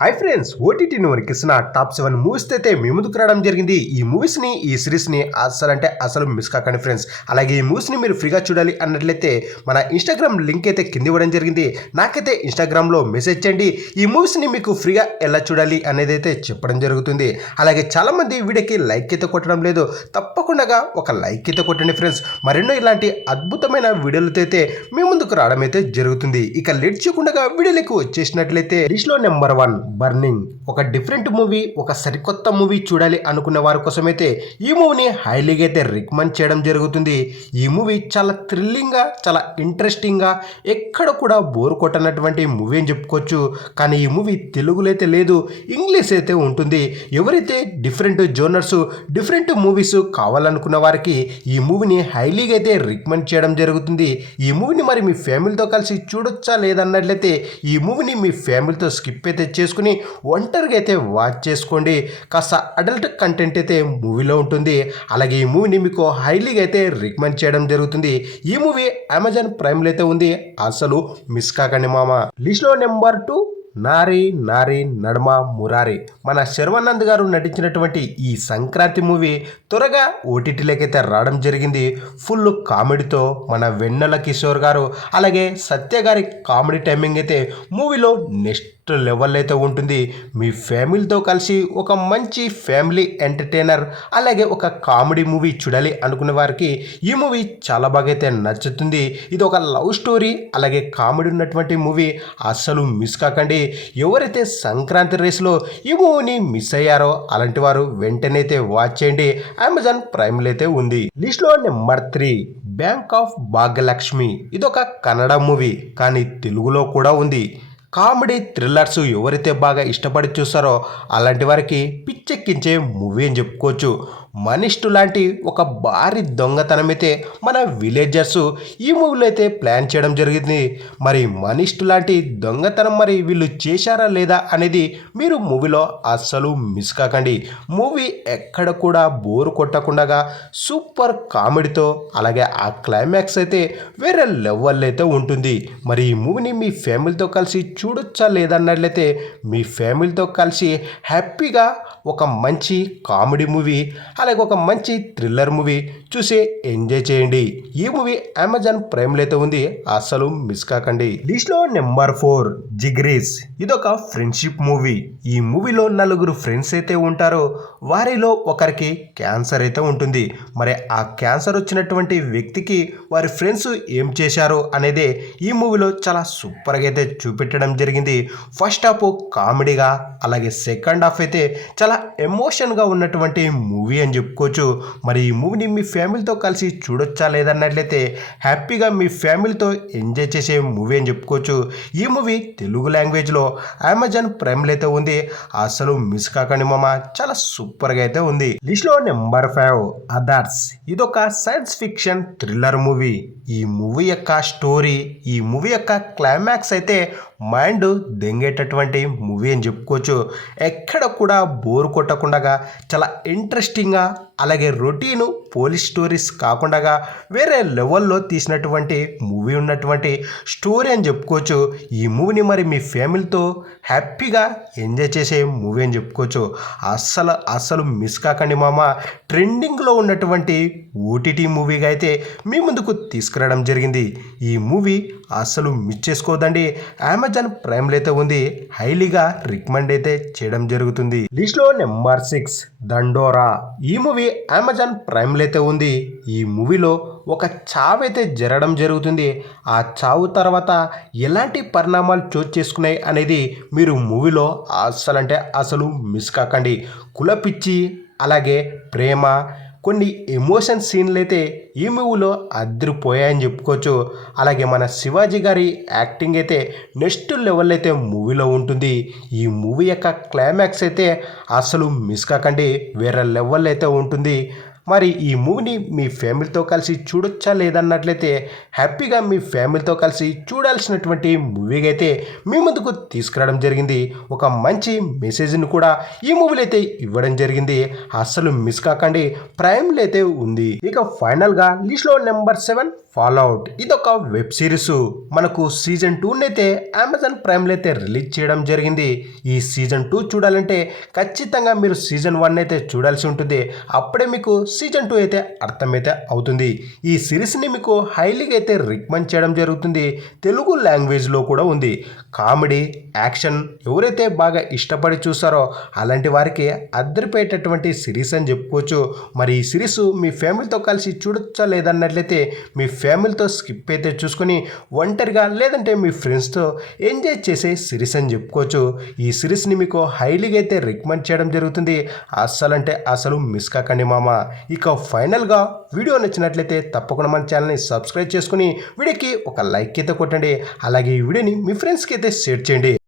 Hi friends, OTT వరకిసిన top 7 movies అయితే మీ ముందుకు రావడం జరిగింది. ఈ మూవీస్ని ఈ సిరీస్ని అసలు మిస్ కాకండి ఫ్రెండ్స్. అలాగే ఈ మూవీస్ని మీరు ఫ్రీగా చూడాలి అన్నట్లయితే మన ఇన్స్టాగ్రామ్ లింక్ అయితే కింద ఇవ్వడం జరిగింది. నాకైతే ఇన్స్టాగ్రామ్లో మెసేజ్ చేయండి. ఈ మూవీస్ని మీకు ఫ్రీగా ఎలా చూడాలి అనేది అయితే చెప్పడం జరుగుతుంది. అలాగే చాలామంది వీడియోకి లైక్ అయితే కొట్టడం లేదు. తప్పకుండా ఒక లైక్ అయితే కొట్టండి ఫ్రెండ్స్. మరెన్నో ఇలాంటి అద్భుతమైన వీడియోలతో అయితే మీ ముందుకు రావడం అయితే జరుగుతుంది. ఇక లేట్ చేయకుండా వీడియోలకు వచ్చేసినట్లయితే లిస్ట్లో నెంబర్ 1 బర్నింగ్. ఒక డిఫరెంట్ మూవీ, ఒక సరికొత్త మూవీ చూడాలి అనుకునే వారి కోసమైతే ఈ మూవీని హైలీగా అయితే రికమెండ్ చేయడం జరుగుతుంది. ఈ మూవీ చాలా థ్రిల్లింగ్గా, చాలా ఇంట్రెస్టింగ్గా, ఎక్కడ కూడా బోర్ కొట్టనటువంటి మూవీ అని చెప్పుకోవచ్చు. కానీ ఈ మూవీ తెలుగులో అయితే లేదు, ఇంగ్లీష్ అయితే ఉంటుంది. ఎవరైతే డిఫరెంట్ జోనర్స్, డిఫరెంట్ మూవీస్ కావాలనుకున్న వారికి ఈ మూవీని హైలీగా అయితే రికమెండ్ చేయడం జరుగుతుంది. ఈ మూవీని మరి మీ ఫ్యామిలీతో కలిసి చూడొచ్చా లేదన్నట్లయితే ఈ మూవీని మీ ఫ్యామిలీతో స్కిప్ అయితే చేసుకుని ఒంటరిగా అయితే వాచ్ చేసుకోండి. కాస్త అడల్ట్ కంటెంట్ అయితే మూవీలో ఉంటుంది. అలాగే ఈ మూవీని మీకు హైలీగా అయితే రికమెండ్ చేయడం జరుగుతుంది. ఈ మూవీ అమెజాన్ ప్రైమ్లో అయితే ఉంది, అసలు మిస్ కాకండి మామ. లిస్ట్లో నెంబర్ 2 నారి నారి నడమ మురారి. మన శర్వానంద్ గారు నటించినటువంటి ఈ సంక్రాంతి మూవీ త్వరగా ఓటీటీలోకైతే రావడం జరిగింది. ఫుల్ కామెడీతో మన వెన్నెల కిషోర్ గారు, అలాగే సత్య గారి కామెడీ టైమింగ్ అయితే మూవీలో నెక్స్ట్ లెవెల్ అయితే ఉంటుంది. మీ ఫ్యామిలీతో కలిసి ఒక మంచి ఫ్యామిలీ ఎంటర్టైనర్, అలాగే ఒక కామెడీ మూవీ చూడాలి అనుకునే వారికి ఈ మూవీ చాలా బాగా అయితే నచ్చుతుంది. ఇది ఒక లవ్ స్టోరీ, అలాగే కామెడీ ఉన్నటువంటి మూవీ, అస్సలు మిస్ కాకండి. ఎవరైతే సంక్రాంతి రేస్లో ఈ మూవీని మిస్ అయ్యారో అలాంటి వారు వెంటనే అయితే వాచ్ చేయండి. అమెజాన్ ప్రైమ్లో అయితే ఉంది. లిస్ట్లో నెంబర్ 3 బ్యాంక్ ఆఫ్ భాగ్యలక్ష్మి. ఇదొక కన్నడ మూవీ, కానీ తెలుగులో కూడా ఉంది. కామెడీ థ్రిల్లర్స్ ఎవరైతే బాగా ఇష్టపడి చూస్తారో అలాంటి వారికి పిచ్చెక్కించే మూవీ అని చెప్పుకోవచ్చు. మనిష్టు లాంటి ఒక భారీ దొంగతనం అయితే మన విలేజర్స్ ఈ మూవీలో అయితే ప్లాన్ చేయడం జరిగింది. మరి మనిష్టు లాంటి దొంగతనం మరి వీళ్ళు చేశారా లేదా అనేది మీరు మూవీలో అస్సలు మిస్ కాకండి. మూవీ ఎక్కడ కూడా బోరు కొట్టకుండా సూపర్ కామెడీతో, అలాగే ఆ క్లైమాక్స్ అయితే వేరే లెవెల్ అయితే ఉంటుంది. మరి ఈ మూవీని మీ ఫ్యామిలీతో కలిసి చూడొచ్చా లేదన్నట్లయితే మీ ఫ్యామిలీతో కలిసి హ్యాపీగా ఒక మంచి కామెడీ మూవీ, అలాగే ఒక మంచి థ్రిల్లర్ మూవీ చూసి ఎంజాయ్ చేయండి. ఈ మూవీ అమెజాన్ ప్రైమ్లో అయితే ఉంది, అస్సలు మిస్ కాకండి. లిస్ట్లో నెంబర్ 4 జిగ్రీస్. ఇదొక ఫ్రెండ్షిప్ మూవీ. ఈ మూవీలో 4 ఫ్రెండ్స్ అయితే ఉంటారో వారిలో ఒకరికి క్యాన్సర్ అయితే ఉంటుంది. మరి ఆ క్యాన్సర్ వచ్చినటువంటి వ్యక్తికి వారి ఫ్రెండ్స్ ఏం చేశారు అనేదే ఈ మూవీలో చాలా సూపర్గా అయితే చూపెట్టడం జరిగింది. ఫస్ట్ హాఫ్ కామెడీగా, అలాగే సెకండ్ హాఫ్ అయితే చాలా ఎమోషన్గా ఉన్నటువంటి మూవీ అని చెప్పుకోవచ్చు. మరి ఈ మూవీని మీ ఫ్యామిలీతో కలిసి చూడొచ్చా లేదన్నట్లయితే హ్యాపీగా మీ ఫ్యామిలీతో ఎంజాయ్ చేసే మూవీ అని చెప్పుకోవచ్చు. ఈ మూవీ తెలుగు లాంగ్వేజ్లో అమెజాన్ ప్రైమ్లో అయితే ఉంది, అసలు మిస్ కాకండి మామ, చాలా సూపర్గా అయితే ఉంది. లిస్ట్లో నెంబర్ 5 అదర్స్. ఇదొక సైన్స్ ఫిక్షన్ థ్రిల్లర్ మూవీ. ఈ మూవీ యొక్క స్టోరీ, ఈ మూవీ యొక్క క్లైమాక్స్ అయితే మైండ్ దెంగేటటువంటి మూవీ అని చెప్పుకోవచ్చు. ఎక్కడ కూడా బోర్ కొట్టకుండా చాలా ఇంట్రెస్టింగ్గా, అలాగే రొటీను పోలీస్ స్టోరీస్ కాకుండా వేరే లెవెల్లో తీసినటువంటి మూవీ ఉన్నటువంటి స్టోరీ అని చెప్పుకోవచ్చు. ఈ మూవీని మరి మీ ఫ్యామిలీతో హ్యాపీగా ఎంజాయ్ చేసే మూవీ అని చెప్పుకోవచ్చు. అస్సలు మిస్ కాకండి మామ. ట్రెండింగ్లో ఉన్నటువంటి ఓటీటీ మూవీగా అయితే మీ ముందుకు తీసుకురావడం జరిగింది. ఈ మూవీ అస్సలు మిస్ చేసుకోవద్దండి. అమెజాన్ ప్రైమ్లో అయితే ఉంది, హైలీగా రికమెండ్ అయితే చేయడం జరుగుతుంది. లిస్ట్లో నెంబర్ 6 దండోరా. ఈ మూవీ అమెజాన్ ప్రైమ్లో అయితే ఉంది. ఈ మూవీలో ఒక చావు అయితే జరగడం జరుగుతుంది. ఆ చావు తర్వాత ఎలాంటి పరిణామాలు చోటు చేసుకున్నాయి అనేది మీరు మూవీలో అసలు మిస్ కాకండి. కులపిచ్చి, అలాగే ప్రేమ, కొన్ని ఎమోషన్ సీన్లు అయితే ఈ మూవీలో అదిరిపోయాయని చెప్పుకోవచ్చు. అలాగే మన శివాజీ గారి యాక్టింగ్ అయితే నెక్స్ట్ లెవెల్ అయితే మూవీలో ఉంటుంది. ఈ మూవీ యొక్క క్లైమాక్స్ అయితే అసలు మిస్ కాకండి, వేరే లెవెల్ అయితే ఉంటుంది. మరి ఈ మూవీని మీ ఫ్యామిలీతో కలిసి చూడొచ్చా లేదన్నట్లయితే హ్యాపీగా మీ ఫ్యామిలీతో కలిసి చూడాల్సినటువంటి మూవీగా అయితే మీ ముందుకు తీసుకురావడం జరిగింది. ఒక మంచి మెసేజ్ని కూడా ఈ మూవీలో అయితే ఇవ్వడం జరిగింది, అస్సలు మిస్ కాకండి. ప్రైమ్లో అయితే ఉంది. ఇక ఫైనల్గా లిస్ట్లో నెంబర్ 7 ఫాల్అవుట్ ఇదొక వెబ్ సిరీస్ మనకు సీజన్ 2 అయితే అమెజాన్ ప్రైమ్లో అయితే రిలీజ్ చేయడం జరిగింది. ఈ సీజన్ 2 చూడాలంటే ఖచ్చితంగా మీరు సీజన్ 1 అయితే చూడాల్సి ఉంటుంది. అప్పుడే మీకు సీజన్ 2 అయితే అర్థమైతే అవుతుంది. ఈ సిరీస్ని మీకు హైలీగా అయితే రికమెండ్ చేయడం జరుగుతుంది. తెలుగు లాంగ్వేజ్లో కూడా ఉంది. కామెడీ, యాక్షన్ ఎవరైతే బాగా ఇష్టపడి చూస్తారో అలాంటి వారికి అద్దరిపోయేటటువంటి సిరీస్ అని చెప్పుకోవచ్చు. మరి ఈ సిరీస్ మీ ఫ్యామిలీతో కలిసి చూడొచ్చా లేదన్నట్లయితే మీ ఫ్యామిలీతో స్కిప్ అయితే చూసుకొని ఒంటరిగా లేదంటే మీ ఫ్రెండ్స్తో ఎంజాయ్ చేసే సిరీస్ అని చెప్పుకోవచ్చు. ఈ సిరీస్ని మీకు హైలీగా అయితే రికమెండ్ చేయడం జరుగుతుంది. అస్సలంటే అసలు మిస్ కాకండి మామ. ఇక ఫైనల్గా వీడియో నచ్చినట్లయితే తప్పకుండా మన ఛానల్ని సబ్స్క్రైబ్ చేసుకుని వీడియోకి ఒక లైక్ అయితే కొట్టండి. అలాగే ఈ వీడియోని మీ ఫ్రెండ్స్కి అయితే షేర్ చేయండి.